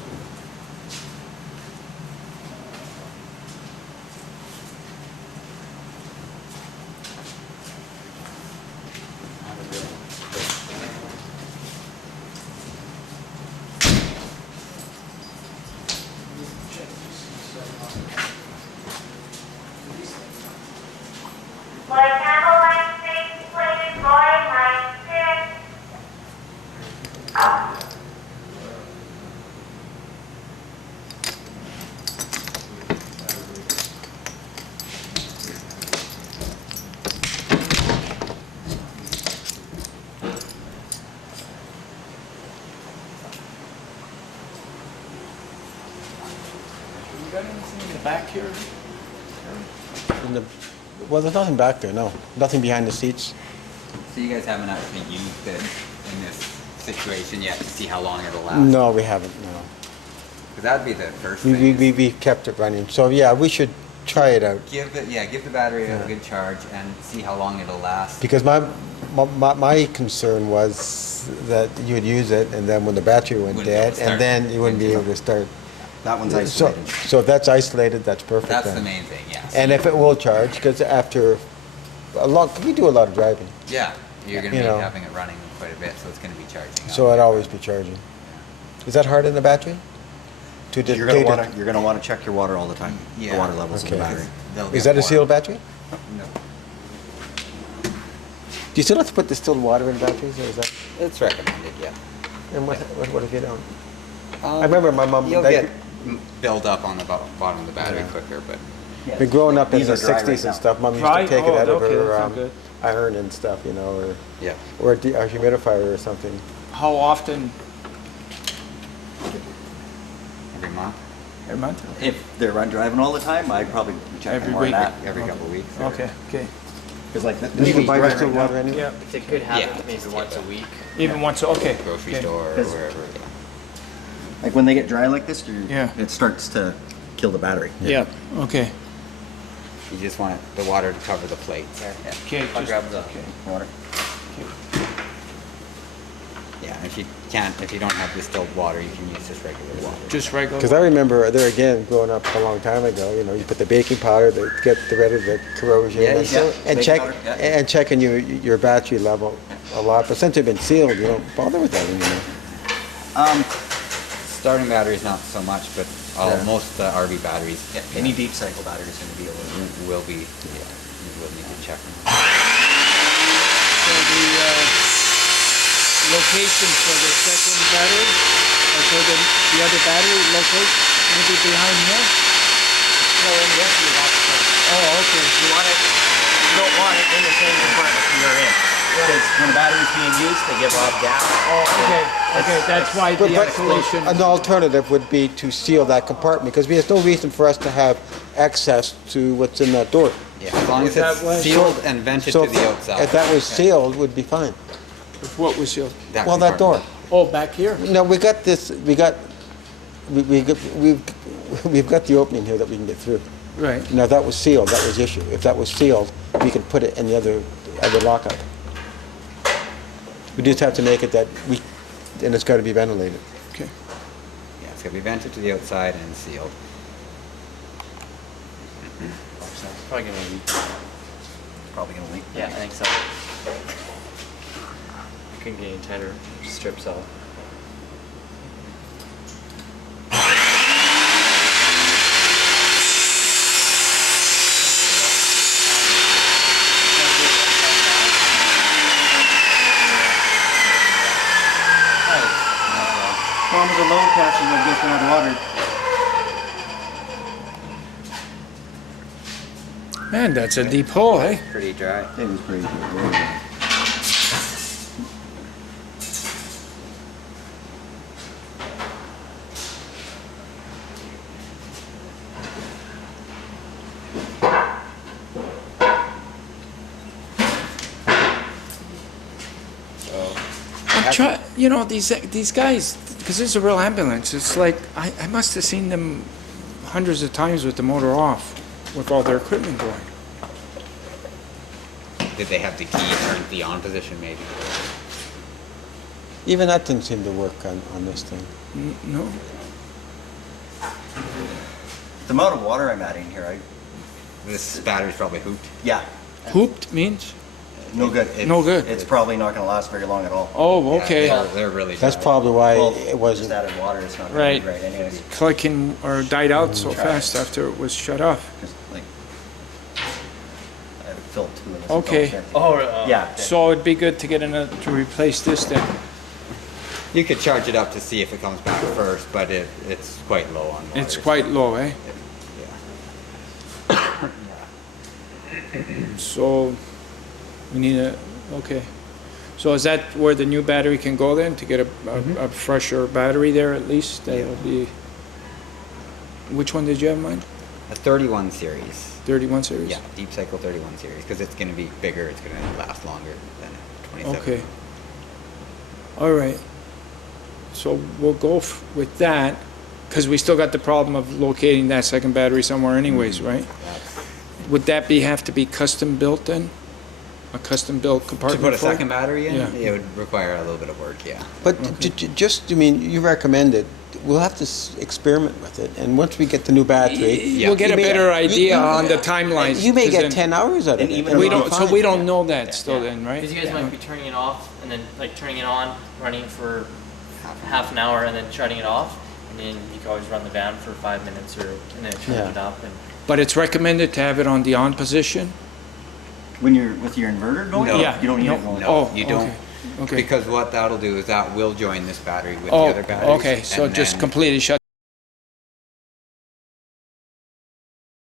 you got anything in the back here? Well, there's nothing back there, no. Nothing behind the seats. So you guys haven't actually used it in this situation yet to see how long it'll last? No, we haven't, no. Because that'd be the first thing. We kept it running. So yeah, we should try it out. Give the battery a good charge and see how long it'll last. Because my concern was that you would use it and then when the battery went dead, and then you wouldn't be able to start. That one's isolated. So if that's isolated, that's perfect. That's then. the main thing, yes. And if it will charge, because after we do a lot of driving. Yeah, you're going to be having it running quite a bit, so it's going to be charging. So it'd always be charging. Is that hard in the battery? You're going to want to check your water all the time. Yeah. The water levels in the battery. Is that a sealed battery? No. Do you still have to put distilled water in batteries, or is that? It's recommended, yeah. And what if you don't? I remember my mom. You'll get build up on the bottom of the battery quicker, but. But growing up in the These are dry 60s right and stuff, Mom used to take it out of her iron and stuff, or a humidifier or something. How often? Every month. Every month? If they're driving all the time, I'd probably check more than that. Every couple of weeks. Okay. Because like You can buy distilled water anyway? Yeah. It's a good habit, maybe once a week. Even once, okay. Grocery Okay. store or wherever. Like when they get dry like this, Yeah. it starts to kill the battery. Yeah, okay. You just want the water to cover the plates. Okay, I'll grab the water. Yeah, if you don't have distilled water, you can use just regular water. Just regular? Because I remember there again, growing up a long time ago, you put the baking powder to get rid of the corrosion and checking your battery level a lot. But since they've been sealed, you don't bother with that anymore. Starting batteries not so much, but most RV batteries. Any deep cycle battery is going to be a little. Will be. Yeah, you will need to check them. So the location for the second battery, or for the other battery location, maybe behind here? No, in yes, you want it. Oh, okay. You don't want it in the same compartment you're in. Because when the battery's being used, they give off gas. Oh, okay. That's why the isolation. An alternative would be to seal that compartment because there's no reason for us to have access to what's in that door. Yeah, as long as it's sealed and vented to the outside. If that was sealed, would be fine. If what was sealed? That door. Oh, back here? No, we got this. We've got the opening here that we can get through. Right. Now that was sealed. That was the issue. If that was sealed, we could put it in the other lockup. We just have to make it and it's got to be ventilated. Okay. Yeah, it's going to be vented to the outside and sealed. Probably gonna leak. Probably going to leak. Yeah, I think so. You can get any tighter strips out. Problems with low passes that just out of water. Man, that's a deep hole, eh? Pretty dry. It was pretty good. These guys, because it's a real ambulance, it's like, I must have seen them hundreds of times with the motor off, with all their equipment going. Did they have the key turned to the on position maybe? Even that didn't seem to work on this thing. No. The amount of water I'm adding here, This battery's probably hooped. Yeah. Hooped means? No good. No good. It's probably not going to last very long at all. Oh, okay. Yeah, they're really dry. That's probably why Well, it wasn't. Just added water, it's not going Right. to be right anyways. Clicking or died out so Try fast it. after it was shut off. Just like, I filled 2 of this. Okay. Yeah. So it'd be good to get to replace this then. You could charge it up to see if it comes back first, but it's quite low on water. It's quite low, eh? Yeah. So we need okay. So is that where the new battery can go then, to get a fresher battery there at least? That would be. Which one did you have in mind? A 31 series. 31 series? Yeah, Deep Cycle 31 series, because it's going to be bigger, it's going to last longer than a 27. Okay. All right. So we'll go with that, because we still got the problem of locating that second battery somewhere anyways, right? Would that have to be custom built then? A custom built compartment? To put a for it? second battery in, Yeah. it would require a little bit of work, yeah. But just, I mean, you recommend it. We'll have to experiment with it, and once we get the new battery, We'll get you a may- better idea you- on the timeline. You may 'cause get then 10 hours out of and it. even and We it'll don't, be so fine. we don't know that still then, right? Because you guys might be turning it off and then like turning it on, running for half an hour, and then shutting it off, and then you can always run the van for 5 minutes and then turn Yeah. it up. And But it's recommended to have it on the on position? When you're with your inverter going, No. Yeah. you don't need No. it going. No, Oh, you don't. okay. Okay. Because what that'll do is that will join this battery with Oh, the other batteries. okay, so and just then- completely shut